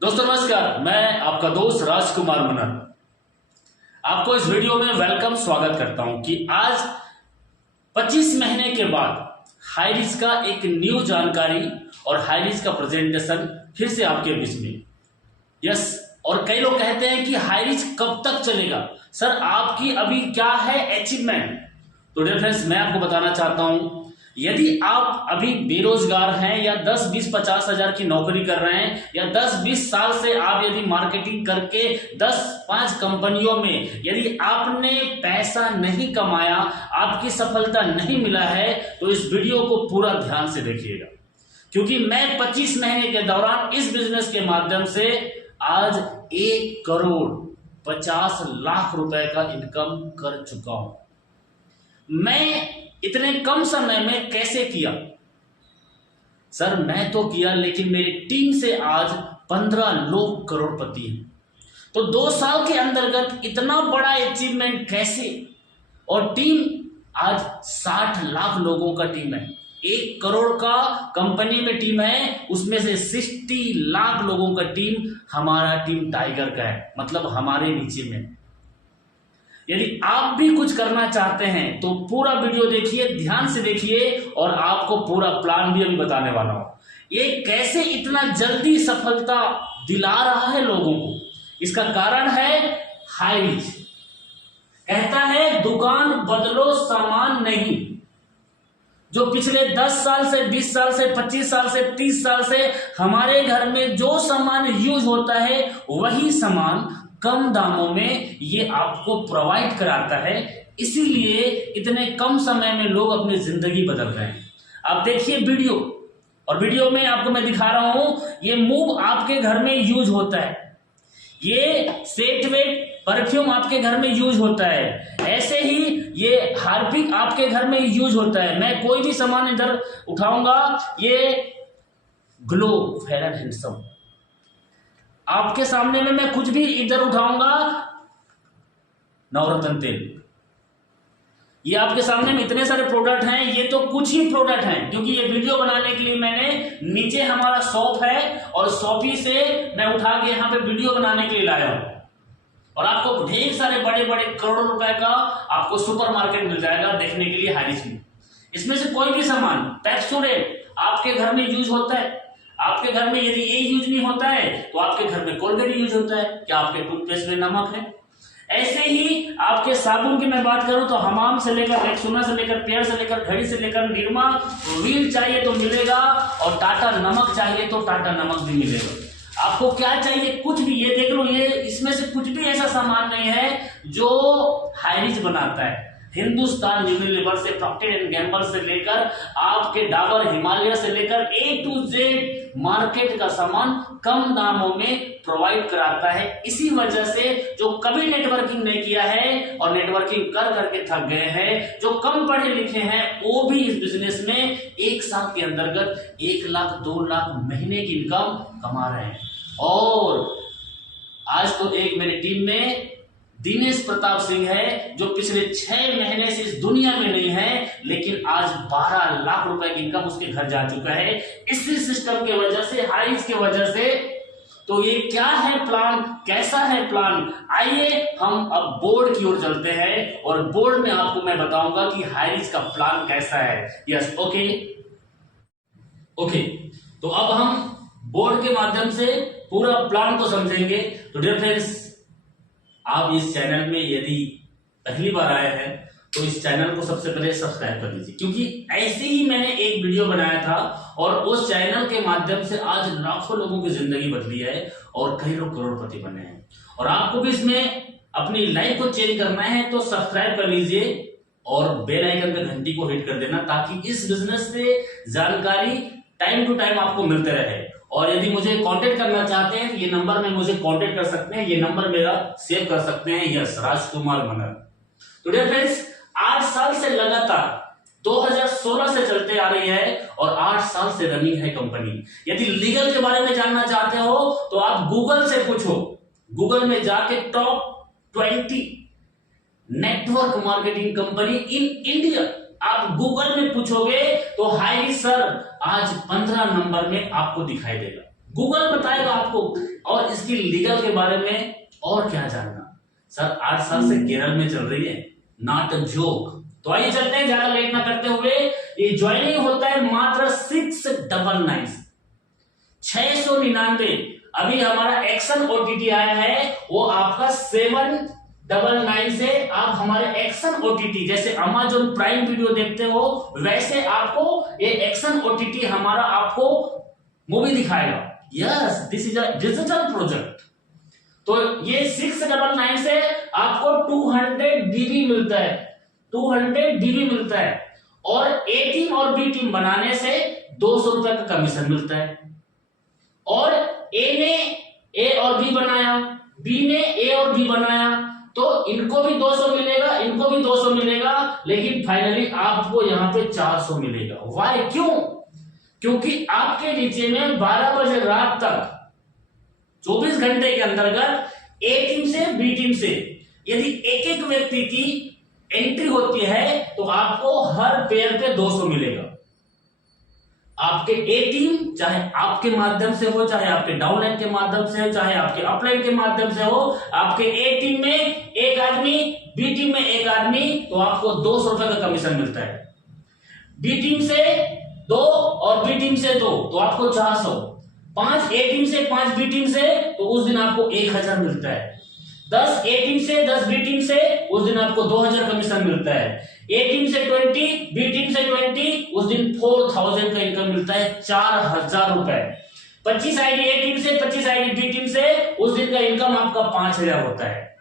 दोस्तों नमस्कार, मैं आपका दोस्त राजकुमार मनन आपको इस वीडियो में वेलकम स्वागत करता हूं कि आज 25 महीने के बाद हाईरिच का एक न्यू जानकारी और हाईरिच का प्रेजेंटेशन फिर से आपके बीच में। यस, और कई लोग कहते हैं कि हाईरिच कब तक चलेगा सर, आपकी अभी क्या है अचीवमेंट। तो डियर फ्रेंड्स, मैं आपको बताना चाहता हूं, यदि आप अभी बेरोजगार हैं या 10, 20, 50 हजार की नौकरी कर रहे हैं या 10, 20 साल से आप यदि मार्केटिंग करके 10, 5 कंपनियों में यदि आपने पैसा नहीं कमाया, आपकी सफलता नहीं मिला है, तो इस वीडियो को पूरा ध्यान से देखिएगा, क्योंकि मैं 25 महीने के दौरान इस बिजनेस के माध्यम से आज 1 करोड़ 50 लाख रुपए का इनकम कर चुका हूं। मैं इतने कम समय में कैसे किया सर? मैं तो किया, लेकिन मेरी टीम से आज 15 लोग करोड़पति हैं। तो 2 साल के अंतर्गत इतना बड़ा अचीवमेंट कैसे? और टीम आज 60 लाख लोगों का टीम है। 1 करोड़ का कंपनी में टीम है, उसमें से 60 लाख लोगों का टीम हमारा टीम टाइगर का है, मतलब हमारे नीचे में। यदि आप भी कुछ करना चाहते हैं तो पूरा वीडियो देखिए, ध्यान से देखिए, और आपको पूरा प्लान भी अभी बताने वाला हूं। ये कैसे इतना जल्दी सफलता दिला रहा है लोगों को, इसका कारण है हाईरिच। कहता है दुकान बदलो सामान नहीं। जो पिछले 10 साल से, 20 साल से, 25 साल से, 30 साल से हमारे घर में जो सामान यूज होता है, वही सामान कम दामों में ये आपको प्रोवाइड कराता है। इसीलिए इतने कम समय में लोग अपनी जिंदगी बदल रहे हैं। आप देखिए वीडियो, और वीडियो में आपको मैं दिखा रहा हूं, ये मूव आपके घर में यूज होता है, ये सेट वेट परफ्यूम आपके घर में यूज होता है, ऐसे ही ये हार्पिक आपके घर में यूज होता है। मैं कोई भी सामान इधर उठाऊंगा, ये ग्लो फेयर एंड हैंडसम, आपके सामने में मैं कुछ भी इधर उठाऊंगा, नवरत्न तेल, ये आपके सामने में इतने सारे प्रोडक्ट हैं। ये तो कुछ ही प्रोडक्ट हैं, क्योंकि ये वीडियो बनाने के लिए मैंने नीचे हमारा शॉप है और शॉपी से मैं उठा के यहाँ पे वीडियो बनाने के लिए लाया हूं। और आपको ढेर सारे बड़े बड़े करोड़ों रुपए का आपको सुपर मार्केट मिल जाएगा देखने के लिए हाईरिच में। इसमें से कोई भी सामान, पेप्सोडेंट आपके घर में यूज होता है। आपके घर में यदि ये यूज नहीं होता है तो आपके घर में कोलगेट यूज होता है। क्या आपके टूथपेस्ट में नमक है? ऐसे ही आपके साबुन की मैं बात करूं तो हमाम से लेकर, रेक्सोना से लेकर, पेयर से लेकर, घड़ी से लेकर, निरमा व्हील चाहिए तो मिलेगा, और टाटा नमक चाहिए तो टाटा नमक भी मिलेगा। आपको क्या चाहिए, कुछ भी, ये देख लो, ये इसमें से कुछ भी ऐसा सामान नहीं है जो हाईरिच बनाता है। हिंदुस्तान यूनिलीवर से, प्रॉक्टर एंड गैम्बल से लेकर आपके डाबर हिमालय से लेकर A to Z मार्केट का सामान कम दामों में प्रोवाइड कराता है। इसी वजह से जो कभी नेटवर्किंग नहीं किया है और नेटवर्किंग कर करके थक गए हैं, जो कम पढ़े लिखे हैं, वो भी इस बिजनेस में 1 साल के अंतर्गत 1 लाख 2 लाख महीने की इनकम कमा रहे हैं। और आज तो एक मेरी टीम में दिनेश प्रताप सिंह है, जो पिछले 6 महीने से इस दुनिया में नहीं है, लेकिन आज 12 लाख रुपए की इनकम उसके घर जा चुका है, इसी सिस्टम की वजह से, हाईरिच की वजह से। तो ये क्या है प्लान, कैसा है प्लान? आइए हम अब बोर्ड की ओर चलते हैं, और बोर्ड में आपको मैं बताऊंगा कि हाईरिच का प्लान कैसा है। यस, ओके, तो अब हम बोर्ड के माध्यम से पूरा प्लान को समझेंगे। तो डियर फ्रेंड्स, आप इस चैनल में यदि पहली बार आए हैं तो इस चैनल को सबसे पहले सब्सक्राइब कर लीजिए, क्योंकि ऐसे ही मैंने एक वीडियो बनाया था और उस चैनल के माध्यम से आज लाखों लोगों की जिंदगी बदली है और कई लोग करोड़पति बने हैं। और आपको भी इसमें अपनी लाइफ को चेंज करना है तो सब्सक्राइब कर लीजिए और बेल आइकन पे घंटी को हिट कर देना, ताकि इस बिजनेस से जानकारी टाइम टू टाइम आपको मिलते रहे। और यदि मुझे कांटेक्ट करना चाहते हैं तो ये नंबर में मुझे कांटेक्ट कर सकते हैं, ये नंबर मेरा सेव कर सकते हैं, यस, राजकुमार मनन। तो डियर फ्रेंड्स, 8 साल से लगातार 2016 से चलते आ रही है और 8 साल से रनिंग है कंपनी। यदि लीगल के बारे में जानना चाहते हो तो आप गूगल से पूछो, गूगल में जाके top 20 network marketing company in India आप गूगल में पूछोगे तो हाईरिच सर आज 15 नंबर में आपको दिखाई देगा। गूगल बताएगा आपको। और इसकी लीगल के बारे में और क्या जानना, सर 8 साल से केरल में चल रही है, नॉट अ जोक। तो आइए चलते हैं, ज्यादा लेट ना करते हुए। ये ज्वाइनिंग होता है मात्र 699, 699। अभी हमारा एक्शन ओटीटी आया है, वो आपका 799 से आप हमारे एक्शन ओटीटी, जैसे अमेजॉन प्राइम वीडियो देखते हो वैसे आपको ये एक्शन ओटीटी हमारा आपको मूवी दिखाएगा। Yes, this is a digital project. तो ये 699 से आपको 200 डीबी मिलता है, 200 डीबी मिलता है। और ए टीम और बी टीम बनाने से 200 रुपए का कमीशन मिलता है। और ए ने ए और बी बनाया, बी ने ए और बी बनाया, तो इनको भी 200 मिलेगा, इनको भी 200 मिलेगा, लेकिन फाइनली आपको यहां पे 400 मिलेगा। वाई, क्यों? क्योंकि आपके नीचे में 12 बजे रात तक 24 घंटे के अंतर्गत ए टीम से बी टीम से यदि एक एक व्यक्ति की एंट्री होती है तो आपको हर पेयर पे 200 मिलेगा। आपके ए टीम चाहे आपके माध्यम से हो, चाहे आपके डाउनलाइन के माध्यम से हो, चाहे आपके अपलाइन के माध्यम से हो, आपके ए टीम में एक आदमी, बी टीम में एक आदमी, तो आपको 200 रुपए का कमीशन मिलता है। बी टीम से 2 और बी टीम से 2 तो आपको 400, 5 ए टीम से 5 बी टीम से तो उस दिन आपको 1000 मिलता है। 10 ए टीम से 10 बी टीम से उस दिन आपको 2000 कमीशन मिलता है। ए टीम से 20, बी टीम से 20, उस दिन 4000 का इनकम मिलता है, 4000 रुपए। 25 आईडी ए टीम से 25 आईडी बी टीम से उस दिन का इनकम आपका 5000 होता है।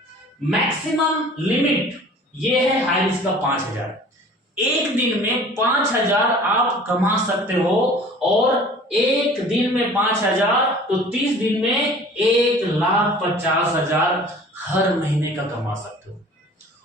मैक्सिमम लिमिट ये है हाईरिस्क का 5000। एक दिन में 5000 आप कमा सकते हो, और एक दिन में 5000 तो 30 दिन में 1,50,000 हर महीने का कमा सकते हो।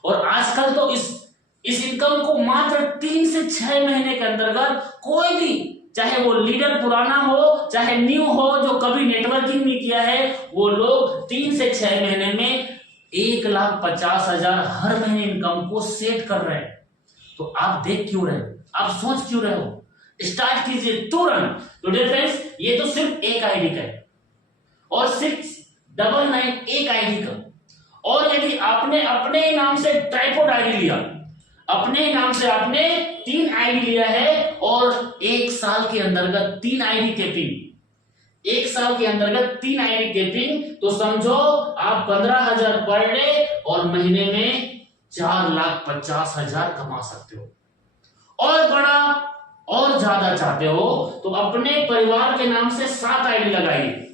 और आजकल तो इस इनकम को मात्र 3 से 6 महीने के अंतर्गत कोई भी, चाहे वो लीडर पुराना हो चाहे न्यू हो, जो कभी नेटवर्किंग नहीं किया है, वो लोग 3 से 6 महीने में 1,50,000 हर महीने इनकम को सेट कर रहे हैं। तो आप देख क्यों रहे हो, आप सोच क्यों रहे हो? स्टार्ट कीजिए तुरंत। तो डियर फ्रेंड्स, ये तो सिर्फ एक आईडी का है, और 699 एक आईडी का। और यदि आपने अपने नाम से ट्राइपॉड आईडी लिया, अपने नाम से आपने 3 आईडी लिया है, और 1 साल के अंतर्गत 3 आईडी कैपिंग, 1 साल के अंतर्गत 3 आईडी कैपिंग, तो समझो आप 15,000 पर डे और महीने में 4,50,000 कमा सकते हो। और बड़ा और ज्यादा चाहते हो तो अपने परिवार के नाम से 7 आईडी लगाइए,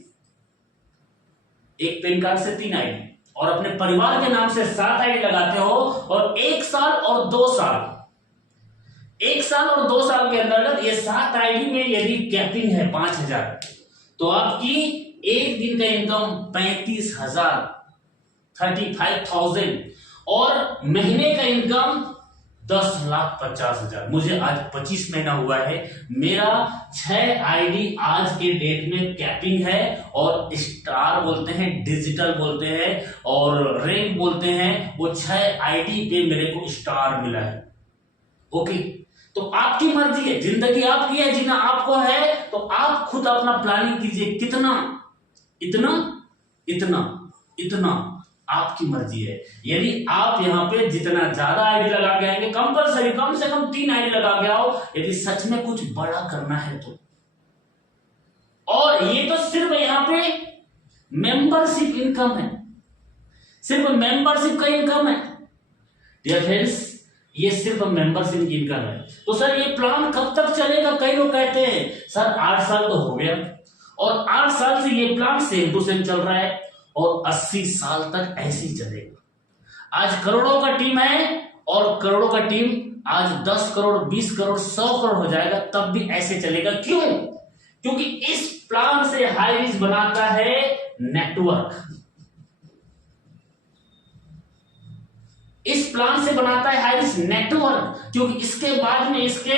एक पैन कार्ड से 3 आईडी, और अपने परिवार के नाम से 7 आईडी लगाते हो, और 1 साल और 2 साल, 1 साल और 2 साल के अंतर्गत ये 7 आईडी में यदि कैपिंग है 5000, तो आपकी एक दिन का इनकम 35,000, 35,000, और महीने का इनकम 10,50,000। मुझे आज 25 महीना हुआ है, मेरा 6 आईडी आज के डेट में कैपिंग है, और स्टार बोलते हैं, डिजिटल बोलते हैं, और रैंक बोलते हैं, वो 6 आईडी पे मेरे को स्टार मिला है। ओके, तो आपकी मर्जी है, जिंदगी आपकी है, जीना आपको है, तो आप खुद अपना प्लानिंग कीजिए, कितना, इतना, इतना, इतना आपकी मर्जी है। यदि आप यहां पे जितना ज्यादा आईडी लगा के आएंगे, कंपलसरी कम से कम 3 आईडी लगा के आओ, यदि सच में कुछ बड़ा करना है तो। और ये तो सिर्फ यहां पे मेंबरशिप इनकम है, सिर्फ मेंबरशिप का इनकम है डियर फ्रेंड्स, ये सिर्फ मेंबरशिप इनकम है। तो सर ये प्लान कब तक चलेगा? कई लोग कहते हैं सर 8 साल तो हो गया, और 8 साल से ये प्लान सेम टू सेम चल रहा है, और 80 साल तक ऐसे ही चलेगा। आज करोड़ों का टीम है, और करोड़ों का टीम आज 10 करोड़, 20 करोड़, 100 करोड़ हो जाएगा, तब भी ऐसे चलेगा। क्यों? क्योंकि इस प्लान से हाईरिस्क बनाता है नेटवर्क, इस प्लान से बनाता है हाईरिस्क नेटवर्क, क्योंकि इसके बाद में इसके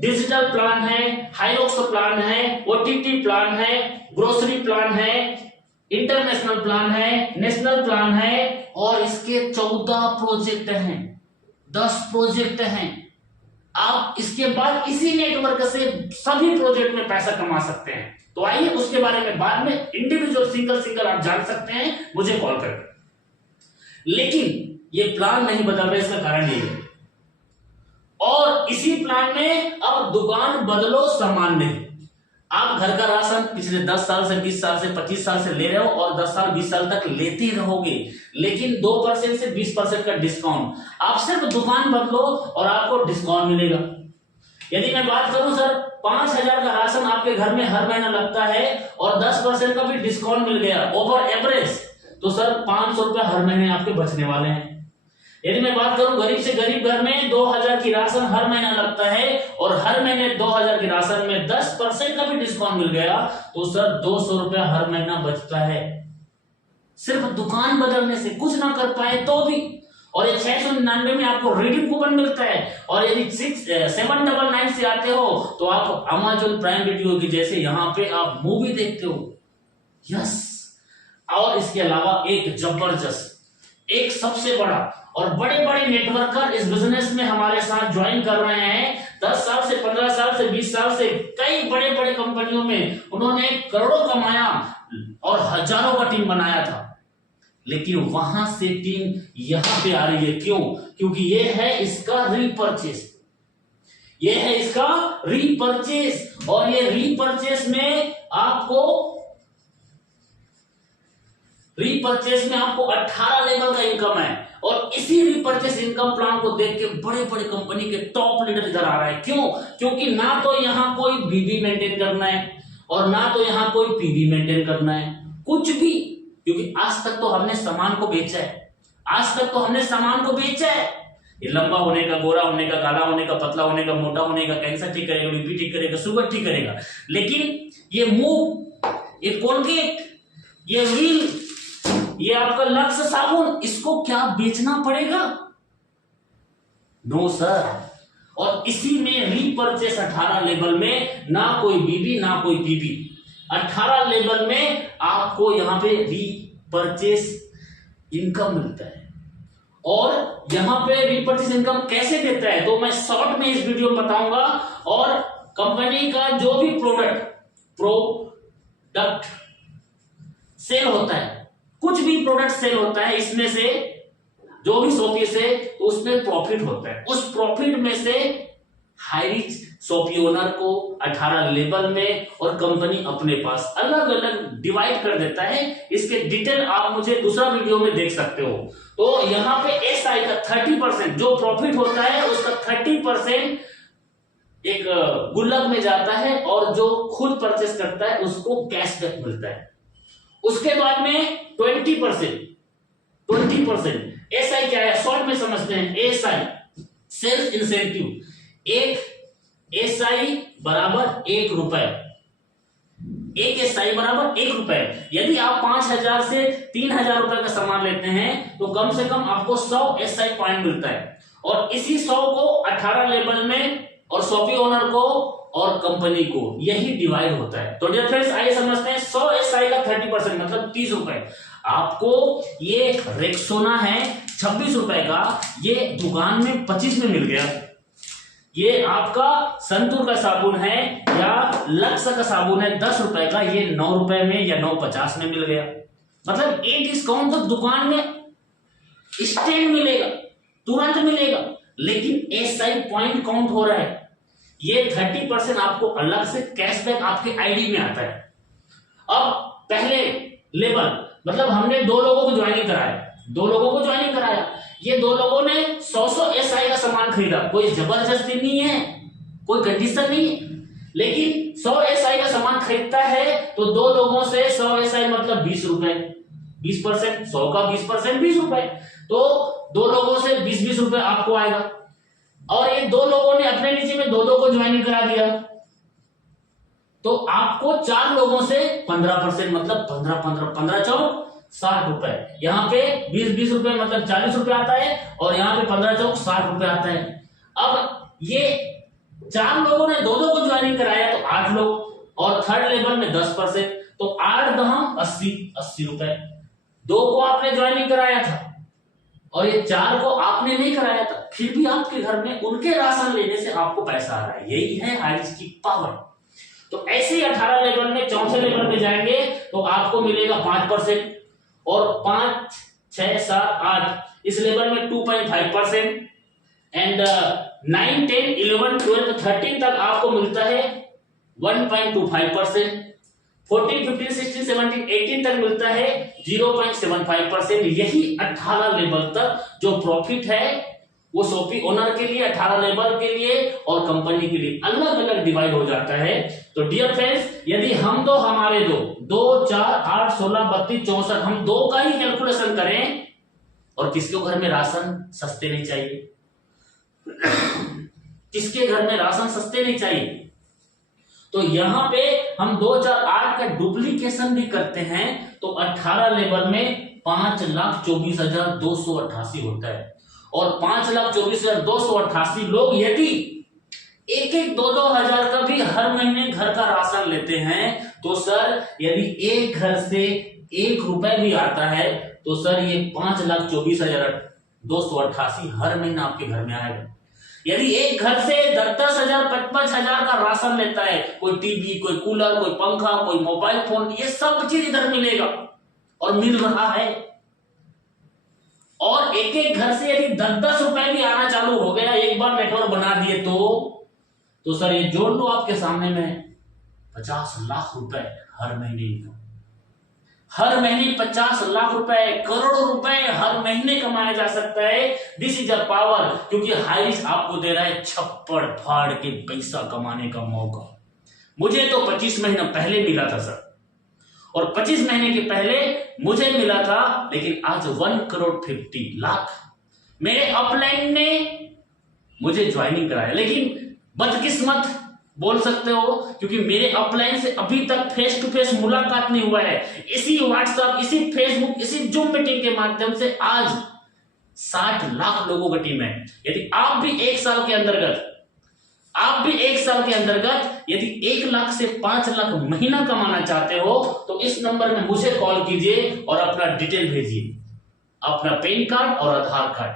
डिजिटल प्लान है, हाईरोक्स प्लान है, ओटीटी प्लान है, ग्रोसरी प्लान है, इंटरनेशनल प्लान है, नेशनल प्लान है, और इसके 14 प्रोजेक्ट हैं, 10 प्रोजेक्ट हैं। आप इसके बाद इसी नेटवर्क से सभी प्रोजेक्ट में पैसा कमा सकते हैं। तो आइए उसके बारे में बाद में इंडिविजुअल सिंगल आप जान सकते हैं मुझे कॉल करके। लेकिन ये प्लान नहीं बदल रहे, इसका कारण ये है। और इसी प्लान में अब दुकान बदलो सामान नहीं। आप घर का राशन पिछले 10 साल से 20 साल से 25 साल से ले रहे हो और 10 साल 20 साल तक लेते रहोगे, लेकिन 2% से 20% का डिस्काउंट। आप सिर्फ दुकान बदलो और आपको डिस्काउंट मिलेगा। यदि मैं बात करूं सर 5,000 का राशन आपके घर में हर महीना लगता है और 10% का भी डिस्काउंट मिल गया ओवर एवरेज, तो सर 500 रुपए हर महीने आपके बचने वाले हैं। यदि मैं बात करूं गरीब से गरीब घर में 2,000 की राशन हर महीना लगता है और हर महीने 2,000 की राशन में 10% का भी डिस्काउंट मिल गया, तो सर 200 रुपया हर महीना बचता है सिर्फ दुकान बदलने से। कुछ ना कर पाए तो भी। और ये 699 में आपको रिडीम कूपन मिलता है। और यदि 799 से आते हो तो आप अमेजॉन प्राइम वीडियो की जैसे यहां पे आप मूवी देखते हो। यस, और इसके अलावा एक जबरदस्त, एक सबसे बड़ा और बड़े बड़े नेटवर्कर इस बिजनेस में हमारे साथ ज्वाइन कर रहे हैं। 10 साल से 15 साल से 20 साल से कई बड़े बड़े कंपनियों में उन्होंने करोड़ों कमाया और हजारों का टीम बनाया था, लेकिन वहां से टीम यहां पे आ रही है। क्यों? क्योंकि ये है इसका रीपरचेस, ये है इसका रीपरचेस। और ये रीपरचेस में आपको 18 लेवल का इनकम है। और इसी रीपरचेस इनकम प्लान को देख के बड़े बड़े कंपनी के टॉप लीडर इधर आ रहा है। क्यों? क्योंकि ना तो यहां कोई बीबी मेंटेन करना है और ना तो यहां कोई पीबी मेंटेन करना है, कुछ भी। क्योंकि आज तक तो हमने सामान को बेचा है, आज तक तो हमने सामान को बेचा है। ये लंबा होने का, गोरा होने का, काला होने का, पतला होने का, मोटा होने का, कैंसर ठीक करेगा, बीपी ठीक करेगा, शुगर ठीक करेगा। लेकिन ये मूव, ये कोलगेट, ये व्हील, ये आपका लक्स साबुन, इसको क्या बेचना पड़ेगा? No sir. और इसी में रीपरचेस 18 लेवल में ना कोई बीबी ना कोई पीबी, 18 लेवल में आपको यहां पे रीपरचेस इनकम मिलता है। और यहां पे रीपरचेस इनकम कैसे देता है तो मैं शॉर्ट में इस वीडियो में बताऊंगा। और कंपनी का जो भी प्रोडक्ट सेल होता है, कुछ भी प्रोडक्ट सेल होता है, इसमें से जो भी शॉपी से तो उसमें प्रॉफिट होता है। उस प्रॉफिट में से हाईरिच शॉपी ओनर को 18 लेवल में और कंपनी अपने पास अलग अलग डिवाइड कर देता है। इसके डिटेल आप मुझे दूसरा वीडियो में देख सकते हो। तो यहां पे एसआई का 30% जो प्रॉफिट होता है उसका 30% एक गुल्लक में जाता है और जो खुद परचेस करता है उसको कैशबैक मिलता है। उसके बाद में 20% एसआई क्या है शॉर्ट में समझते हैं। SI sales incentive. एक एसआई बराबर 1 रुपए, एक एसआई बराबर 1 रुपए। यदि आप 5,000 से 3,000 रुपए का सामान लेते हैं तो कम से कम आपको 100 एसआई पॉइंट मिलता है। और इसी 100 को 18 लेवल में और शॉपी ओनर को और कंपनी को यही डिवाइड होता है। तो डियर फ्रेंड्स आइए समझते हैं। 100 एसआई का 30% मतलब 30 रुपए आपको ये रेक्सोना है 26 रुपए का, ये दुकान में 25 में मिल गया। ये आपका संतूर का साबुन है या लक्स का साबुन है 10 रुपए का, ये 9 रुपए में या 9.50 में मिल गया। मतलब ये डिस्काउंट तो दुकान में इंस्टेंट मिलेगा, तुरंत मिलेगा, लेकिन एसआई पॉइंट काउंट हो रहा है। ये 30% आपको अलग से कैशबैक आपके आईडी में आता है। अब पहले लेवल मतलब हमने 2 लोगों को ज्वाइनिंग कराया, ये 2 लोगों ने 100 एसआई का सामान खरीदा। कोई जबरदस्ती नहीं है, कोई कंडीशन नहीं है, लेकिन 100 एसआई का सामान खरीदता है तो 2 लोगों से 100 एसआई मतलब 20 रुपए, 20%, 100 का 20% 20 रुपए। तो 2 लोगों से 20-20 रुपए आपको आएगा। और ये 2 लोगों ने अपने नीचे में 2-2 को ज्वाइनिंग करा दिया तो आपको 4 लोगों से 15% मतलब 15 चौक 60 रुपए। यहाँ पे 20-20 रुपए मतलब 40 रुपए आता है और यहाँ पे 15 चौक 60 रुपए आता है। अब ये 4 लोगों ने 2-2 को ज्वाइनिंग कराया तो 8 लोग और थर्ड लेवल में 10% तो 8 80 रुपए। 2 को आपने ज्वाइनिंग कराया था और ये 4 को आपने नहीं कराया था, फिर भी आपके घर में उनके राशन लेने से आपको पैसा आ रहा है। यही है हाइरिस्क की पावर। तो ऐसे ही 18 लेवल में चौथे लेवल में जाएंगे तो आपको मिलेगा 5%, और 5, 6, 7, 8 इस लेवल में 2.5%, एंड 9, 10, 11, 12, 13 तक आपको मिलता है 1.25%, 14, 15, 16, 17, 18 तक मिलता है 0.75%। यही 18 लेवल तक जो प्रॉफिट है वो शॉपी ओनर के लिए, 18 लेवल के लिए और कंपनी के लिए अलग अलग डिवाइड हो जाता है। तो डियर फ्रेंड्स, यदि हम तो हमारे 2, 4, 8, 16, 32, 64 हम 2 का ही कैलकुलेशन करें, और किसके घर में राशन सस्ते नहीं चाहिए? किसके घर में राशन सस्ते नहीं चाहिए? तो यहां पे हम 2, 4, 8 का डुप्लीकेशन भी करते हैं तो 18 लेवल में 5,24,288 होता है। और 5,24,288 लोग यदि 1-1, 2-2 हजार का भी हर महीने घर का राशन लेते हैं तो सर यदि एक घर से 1 रुपए भी आता है तो सर ये 5,24,288 हर महीना आपके घर में आएगा। यदि एक घर से 10-10 हजार, 5-5 हजार का राशन लेता है, कोई टीवी, कोई कूलर, कोई पंखा, कोई मोबाइल फोन, ये सब चीज इधर मिलेगा और मिल रहा है। और एक एक घर से यदि 10-10 रुपए भी आना चालू हो गया, एक बार नेटवर्क बना दिए तो सर ये जोड़ लो आपके सामने में 50 लाख रुपए हर महीने इनकम। हर महीने 50 लाख रुपए, करोड़ों रुपए हर महीने कमाया जा सकता है। दिस इज अ पावर, क्योंकि हाइरिस्क आपको दे रहा है छप्पड़ फाड़ के पैसा कमाने का मौका। मुझे तो 25 महीना पहले मिला था सर, और 25 महीने के पहले मुझे मिला था, लेकिन आज 1,50,00,000 मेरे अपलाइन ने मुझे ज्वाइनिंग कराया। लेकिन बदकिस्मत बोल सकते हो, क्योंकि मेरे अपलाइन से अभी तक फेस टू फेस मुलाकात नहीं हुआ है। इसी व्हाट्सएप, इसी फेसबुक, इसी जूम मीटिंग के माध्यम से आज 60 लाख लोगों की टीम है। यदि आप भी एक साल के अंतर्गत यदि 1 लाख से 5 लाख महीना कमाना चाहते हो तो इस नंबर में मुझे कॉल कीजिए और अपना डिटेल भेजिए, अपना पैन कार्ड और आधार कार्ड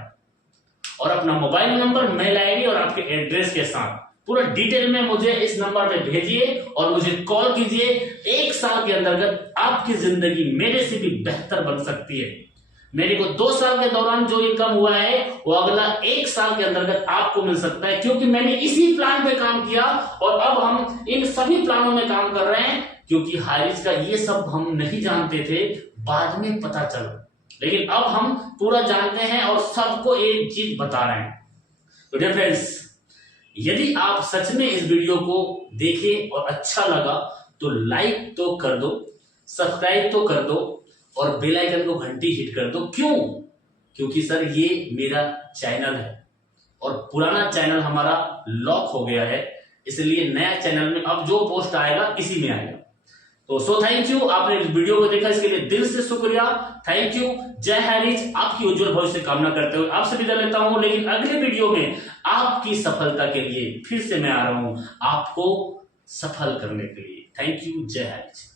और अपना मोबाइल नंबर, मेल आईडी और आपके एड्रेस के साथ पूरा डिटेल में मुझे इस नंबर पे भेजिए और मुझे कॉल कीजिए। 1 साल के अंतर्गत आपकी जिंदगी मेरे से भी बेहतर बन सकती है। मेरे को 2 साल के दौरान जो इनकम हुआ है वो अगला 1 साल के अंतर्गत आपको मिल सकता है, क्योंकि मैंने इसी प्लान पे काम किया और अब हम इन सभी प्लानों में काम कर रहे हैं। क्योंकि हाइरिस्क का ये सब हम नहीं जानते थे, बाद में पता चला, लेकिन अब हम पूरा जानते हैं और सबको एक चीज बता रहे हैं। तो डियर फ्रेंड्स, यदि आप सच में इस वीडियो को देखें और अच्छा लगा तो लाइक तो कर दो, सब्सक्राइब तो कर दो और बेल आइकन को घंटी हिट कर दो। क्यों? क्योंकि सर ये मेरा चैनल है और पुराना चैनल हमारा लॉक हो गया है, इसलिए नया चैनल में अब जो पोस्ट आएगा इसी में आएगा। तो थैंक यू, आपने इस वीडियो को देखा, इसके लिए दिल से शुक्रिया, थैंक यू। जय हाइरिस्क, आपकी उज्जवल भविष्य कामना करते हुए आपसे विदा लेता हूं, लेकिन अगले वीडियो में आपकी सफलता के लिए फिर से मैं आ रहा हूं, आपको सफल करने के लिए। थैंक यू, जय हाइरिस्क।